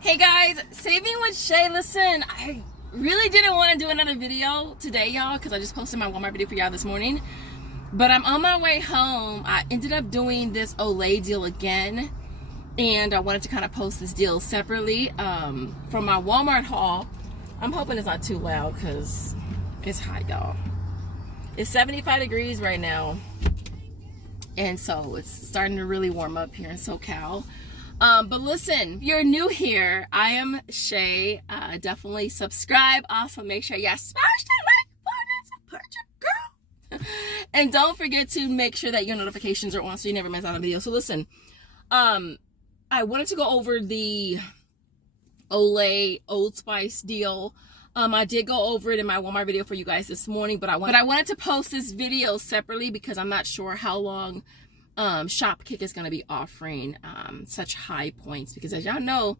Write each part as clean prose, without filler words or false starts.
Hey guys, Saving with Shay. Listen, I really didn't want to do another video today, y'all, because I just posted my Walmart video for y'all this morning. But I'm on my way home. I ended up doing this Olay deal again, and I wanted to kind of post this deal separately from my Walmart haul. I'm hoping it's not too loud because it's hot, y'all. It's 75 degrees right now, and so it's starting to really warm up here in SoCal. But listen, if you're new here, I am Shay. Definitely subscribe. Also, make sure you smash that like button and support your girl. And don't forget to make sure that your notifications are on so you never miss out on a video. So listen, I wanted to go over the Olay Old Spice deal. I did go over it in my Walmart video for you guys this morning, but I wanted to post this video separately because I'm not sure how long Shopkick is going to be offering such high points, because as y'all know,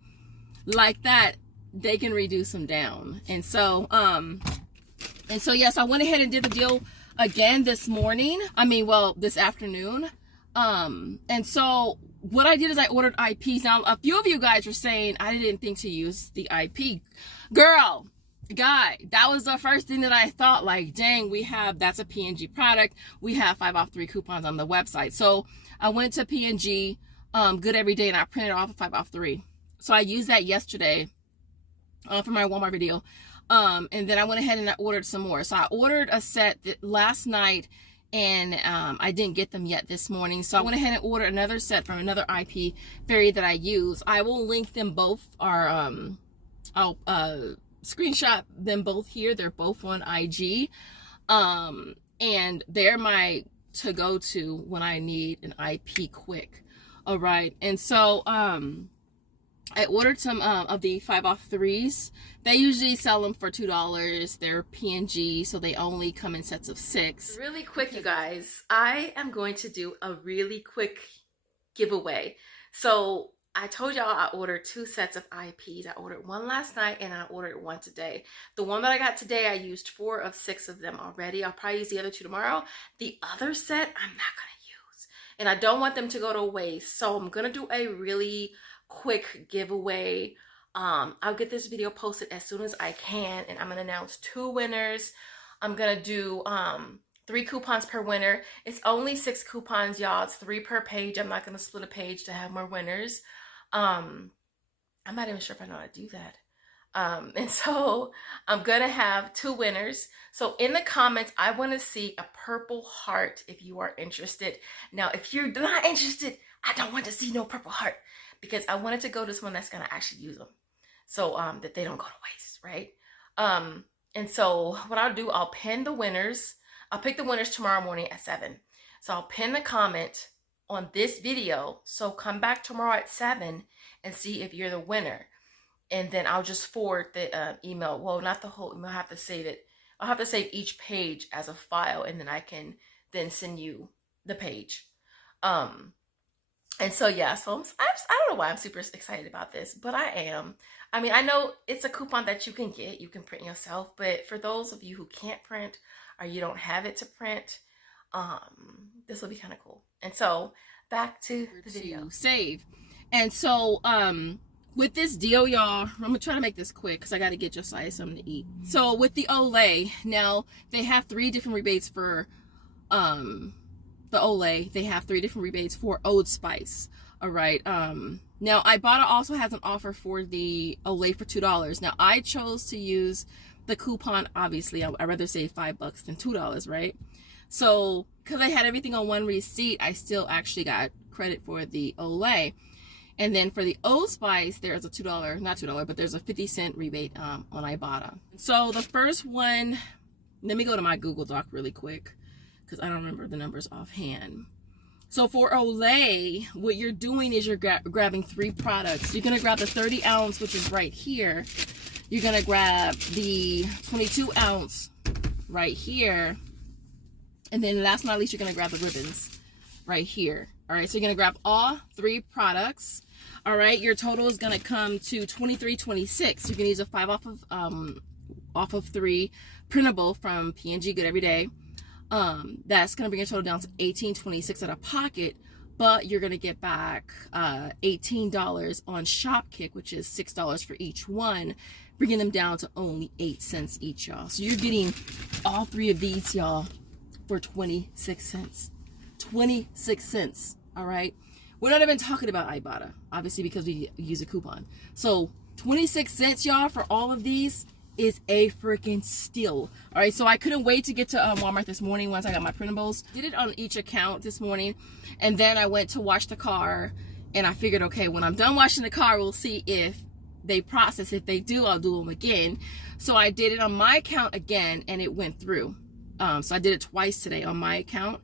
like that, they can reduce them down. And so yes, I went ahead and did the deal again this morning. This afternoon. And so what I did is I ordered IPs. Now, a few of you guys were saying I didn't think to use the IP. Girl, guy, that was the first thing that I thought, like, dang, that's a P&G product. We have 5 off 3 coupons on the website. So I went to P&G Good Every Day and I printed off a 5 off 3. So I used that yesterday for my Walmart video. And then I went ahead and I ordered some more. So I ordered a set last night, and I didn't get them yet this morning. So I went ahead and ordered another set from another Ip Fairy that I use. I will link them both. I'll screenshot them both here. They're both on IG, and they're my to go to when I need an IP quick. All right, and so I ordered some of the 5 off 3s. They usually sell them for $2. They're P&G, so they only come in sets of 6. Really quick, you guys, I am going to do a really quick giveaway. So I told y'all I ordered 2 sets of IPs. I ordered one last night and I ordered one today. The one that I got today, I used 4 of 6 of them already. I'll probably use the other 2 tomorrow. The other set, I'm not gonna use. And I don't want them to go to waste. So I'm gonna do a really quick giveaway. I'll get this video posted as soon as I can, and I'm gonna announce 2 winners. I'm gonna do 3 coupons per winner. It's only 6 coupons, y'all. It's 3 per page. I'm not gonna split a page to have more winners. I'm not even sure if I know how to do that. And so I'm gonna have 2 winners. So in the comments, I want to see a purple heart if you are interested. Now, if you're not interested, I don't want to see no purple heart, because I wanted to go to someone that's gonna actually use them, so that they don't go to waste, right? And so what I'll do, I'll pin the winners. I'll pick the winners tomorrow morning at 7. So I'll pin the comment on this video. So come back tomorrow at 7 and see if you're the winner. And then I'll just forward the email. Well, not the whole email. I'll have to save it. I'll have to save each page as a file, and then I can then send you the page. And so, yeah, so I don't know why I'm super excited about this, but I am. I mean, I know it's a coupon that you can get. You can print yourself. But for those of you who can't print or you don't have it to print, this will be kind of cool. And so back to the video. Save. And so with this deal, y'all, I'm gonna try to make this quick because I got to get Josiah something to eat. So with the Olay, now they have 3 different rebates for the Olay. They have 3 different rebates for Old Spice. All right. Now Ibotta also has an offer for the Olay for $2. Now I chose to use the coupon. Obviously, I'd rather save $5 than $2, right? So because I had everything on one receipt, I still actually got credit for the Olay. And then for the Old Spice, there's a $2, not $2, but there's a 50-cent rebate on Ibotta. So the first one, let me go to my Google Doc really quick because I don't remember the numbers offhand. So for Olay, what you're doing is you're grabbing 3 products. You're going to grab the 30 ounce, which is right here. You're going to grab the 22 ounce right here. And then last but not least, you're going to grab the ribbons right here. All right, so you're going to grab all 3 products. All right, your total is going to come to $23.26. You can use a 5 off of 3 printable from P&G Good Every Day. That's going to bring your total down to $18.26 out of pocket. but you're gonna get back $18 on Shopkick, which is $6 for each one, bringing them down to only 8 cents each, y'all. So you're getting all 3 of these, y'all, for 26 cents. 26 cents, all right? We're not even talking about Ibotta, obviously, because we use a coupon. So 26 cents, y'all, for all of these is a freaking steal. All right, so I couldn't wait to get to Walmart this morning once I got my printables. Did it on each account this morning, and then I went to wash the car, and I figured, okay, when I'm done washing the car, we'll see if they process. If they do, I'll do them again. So I did it on my account again, and it went through. So I did it twice today on my account.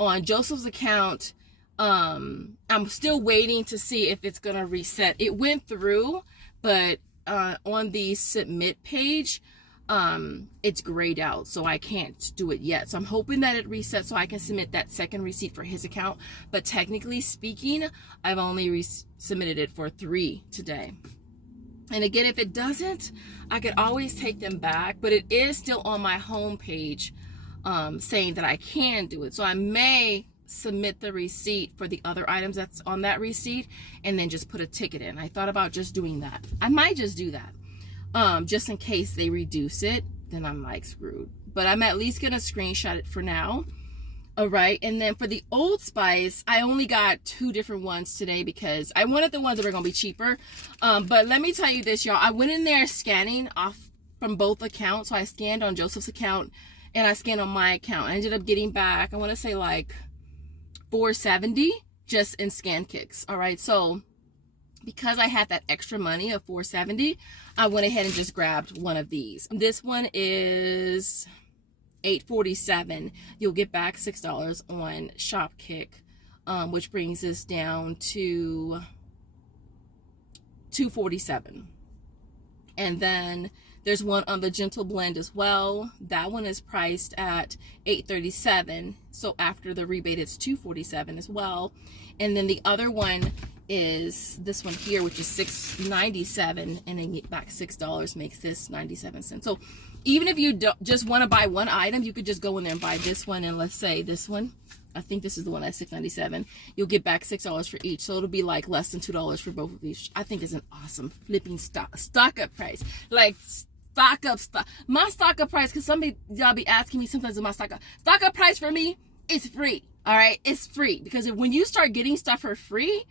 On Joseph's account, I'm still waiting to see if it's gonna reset. It went through, but on the submit page, it's grayed out, so I can't do it yet. So I'm hoping that it resets so I can submit that second receipt for his account. But technically speaking, I've only submitted it for 3 today. And again, if it doesn't, I could always take them back, but it is still on my home page saying that I can do it. So I may submit the receipt for the other items that's on that receipt and then just put a ticket in. I thought about just doing that. I might just do that just in case they reduce it, then I'm like screwed. But I'm at least gonna screenshot it for now. All right, and then for the Old Spice, I only got 2 different ones today because I wanted the ones that were gonna be cheaper. But let me tell you this, y'all, I went in there scanning off from both accounts. So I scanned on Joseph's account and I scanned on my account. I ended up getting back, I want to say like $4.70 just in scan kicks. All right, so because I had that extra money of $4.70, I went ahead and just grabbed one of these. This one is $8.47. You'll get back $6 on Shopkick, which brings us down to $2.47. And then there's one on the Gentle Blend as well. That one is priced at $8.37. So after the rebate, it's $2.47 as well. And then the other one is this one here, which is $6.97, and then get back $6 makes this 97 cents. So even if you don't just want to buy one item, you could just go in there and buy this one, and let's say this one, I think this is the one at $6.97. You'll get back $6 for each, so it'll be like less than $2 for both of these. I think is an awesome flipping stock up price. Like stock up stuff. My stock up price, because some y'all be asking me sometimes with my stock up price for me is free. All right, it's free, because when you start getting stuff for free,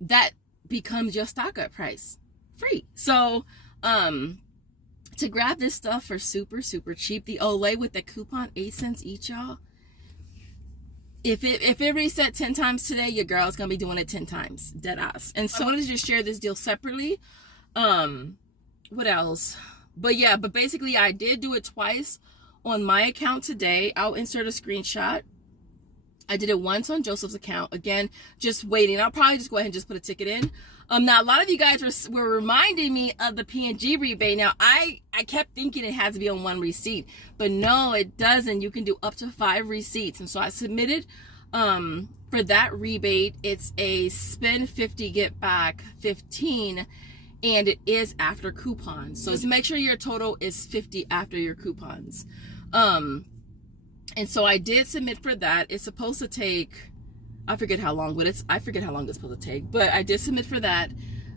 that becomes your stock up price, free. So to grab this stuff for super cheap, the Olay with the coupon, 8 cents each, y'all. If it reset 10 times today, your girl is gonna be doing it 10 times, dead ass. And so I wanted to just share this deal separately. What else? But yeah, but basically I did do it twice on my account today. I'll insert a screenshot. I did it once on Joseph's account. Again, just waiting. I'll probably just go ahead and just put a ticket in. Now a lot of you guys were reminding me of the P&G rebate. Now I kept thinking it had to be on 1 receipt, but no, it doesn't. You can do up to 5 receipts. And so I submitted for that rebate. It's a spend 50, get back 15, and it is after coupons. So just make sure your total is 50 after your coupons. And so I did submit for that. It's supposed to take, I forget how long, but I forget how long it's supposed to take, but I did submit for that.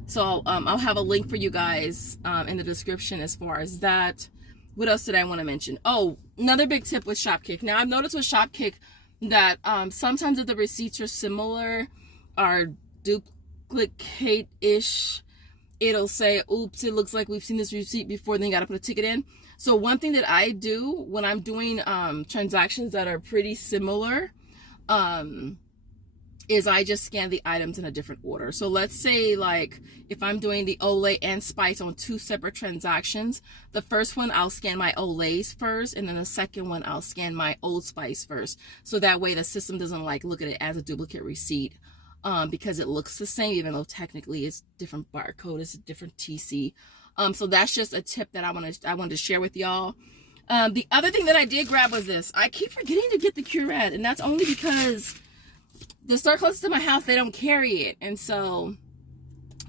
So I'll have a link for you guys in the description as far as that. What else did I want to mention? Oh, another big tip with Shopkick. Now I've noticed with Shopkick that sometimes if the receipts are similar, are duplicate-ish, it'll say, oops, it looks like we've seen this receipt before, then you got to put a ticket in. So one thing that I do when I'm doing transactions that are pretty similar is I just scan the items in a different order. So let's say like if I'm doing the Olay and Spice on 2 separate transactions, the first one I'll scan my Olays first, and then the second one I'll scan my Old Spice first. So that way the system doesn't like look at it as a duplicate receipt because it looks the same, even though technically it's different barcode, it's a different TC. So that's just a tip that I wanted to share with y'all. The other thing that I did grab was this. I keep forgetting to get the curette, and that's only because the store closest to my house, they don't carry it. And so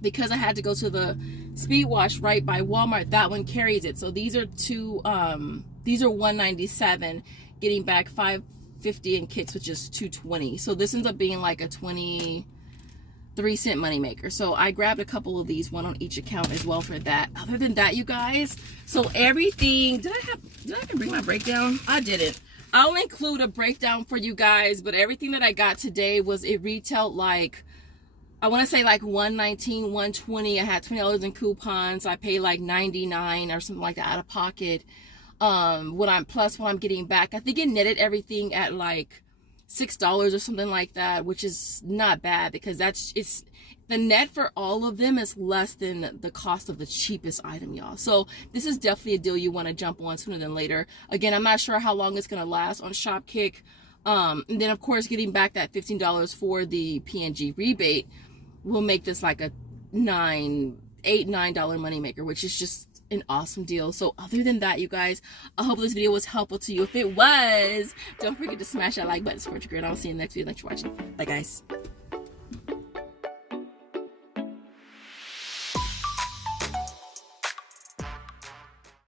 because I had to go to the Speed Wash right by Walmart, that one carries it. So these are $197, getting back $2.50 and kicks, which is $2.20. So this ends up being like a 23-cent moneymaker. So I grabbed a couple of these, one on each account as well for that. Other than that, you guys, so everything, did I even bring my breakdown? I didn't. I'll include a breakdown for you guys, but everything that I got today was, it retailed like, I want to say like $119, $120. I had $20 in coupons. I paid like $99 or something like that out of pocket. What I'm getting back, I think it netted everything at like $6 or something like that, which is not bad, because it's the net for all of them is less than the cost of the cheapest item, y'all. So this is definitely a deal you want to jump on sooner than later. Again, I'm not sure how long it's going to last on Shopkick. And then of course, getting back that $15 for the P&G rebate will make this like a $9 moneymaker, which is just an awesome deal. So other than that, you guys, I hope this video was helpful to you. If it was, don't forget to smash that like button, support your girl. I'll see you in the next video. Thanks for watching. Bye, guys.